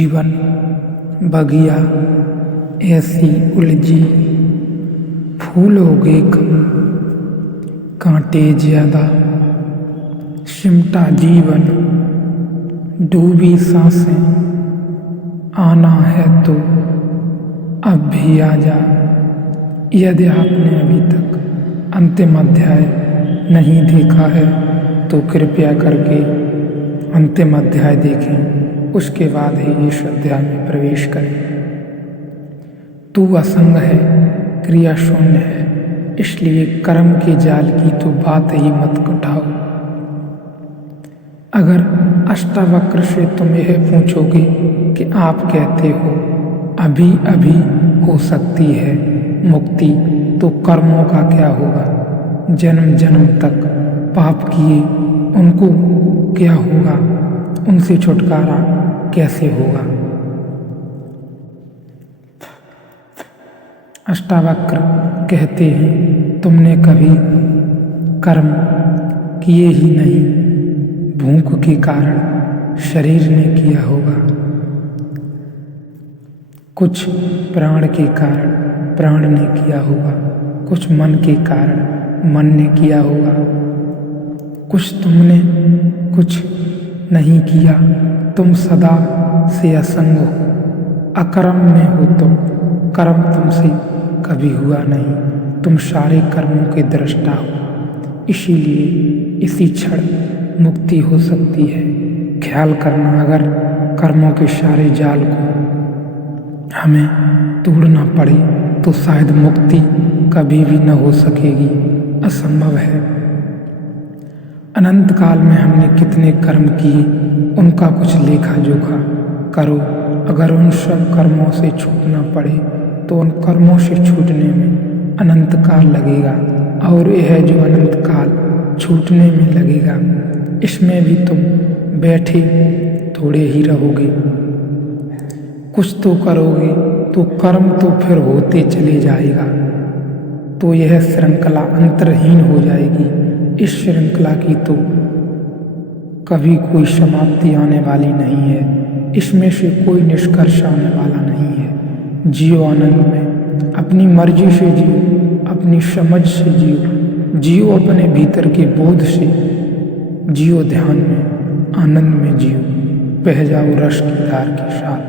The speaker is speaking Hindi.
जीवन बगिया ऐसी उलझी, फूल उगे कम कांटे ज्यादा, सिमटा जीवन डूबी सांसें, आना है तो अब भी आ जा। यदि आपने अभी तक अंतिम अध्याय नहीं देखा है तो कृपया करके अंतिम अध्याय देखें, उसके बाद ही इस अध्याय में प्रवेश करें। तू असंग है, क्रिया शून्य है, इसलिए कर्म के जाल की तो बात ही मत उठाओ। अगर अष्टावक्र से तुम यह पूछोगे कि आप कहते हो अभी अभी हो सकती है मुक्ति, तो कर्मों का क्या होगा? जन्म जन्म तक पाप किए उनको क्या होगा? उनसे छुटकारा कैसे होगा? अष्टावक्र कहते हैं तुमने कभी कर्म किए ही नहीं, भूख के कारण शरीर ने किया होगा, कुछ प्राण के कारण प्राण ने किया होगा, कुछ मन के कारण मन ने किया होगा, कुछ तुमने कुछ नहीं किया। तुम सदा से असंग हो, अकर्म में हो तुम, कर्म तुमसे कभी हुआ नहीं, तुम सारे कर्मों के दृष्टा हो। इसीलिए इसी क्षण मुक्ति हो सकती है। ख्याल करना, अगर कर्मों के सारे जाल को हमें तोड़ना पड़े तो शायद मुक्ति कभी भी न हो सकेगी, असंभव है। अनंत काल में हमने कितने कर्म किए, उनका कुछ लेखा जोखा करो। अगर उन सब कर्मों से छूटना पड़े तो उन कर्मों से छूटने में अनंत काल लगेगा, और यह जो अनंत काल छूटने में लगेगा, इसमें भी तुम बैठे थोड़े ही रहोगे, कुछ तो करोगे, तो कर्म तो फिर होते चले जाएगा। तो यह श्रृंखला अंतरहीन हो जाएगी। इस श्रृंखला की तो कभी कोई समाप्ति आने वाली नहीं है, इसमें से कोई निष्कर्ष आने वाला नहीं है। जियो आनंद में, अपनी मर्जी से जियो, अपनी समझ से जियो, जियो अपने भीतर के बोध से जियो, ध्यान में, आनंद में जियो, बह जाओ रस की धार के साथ।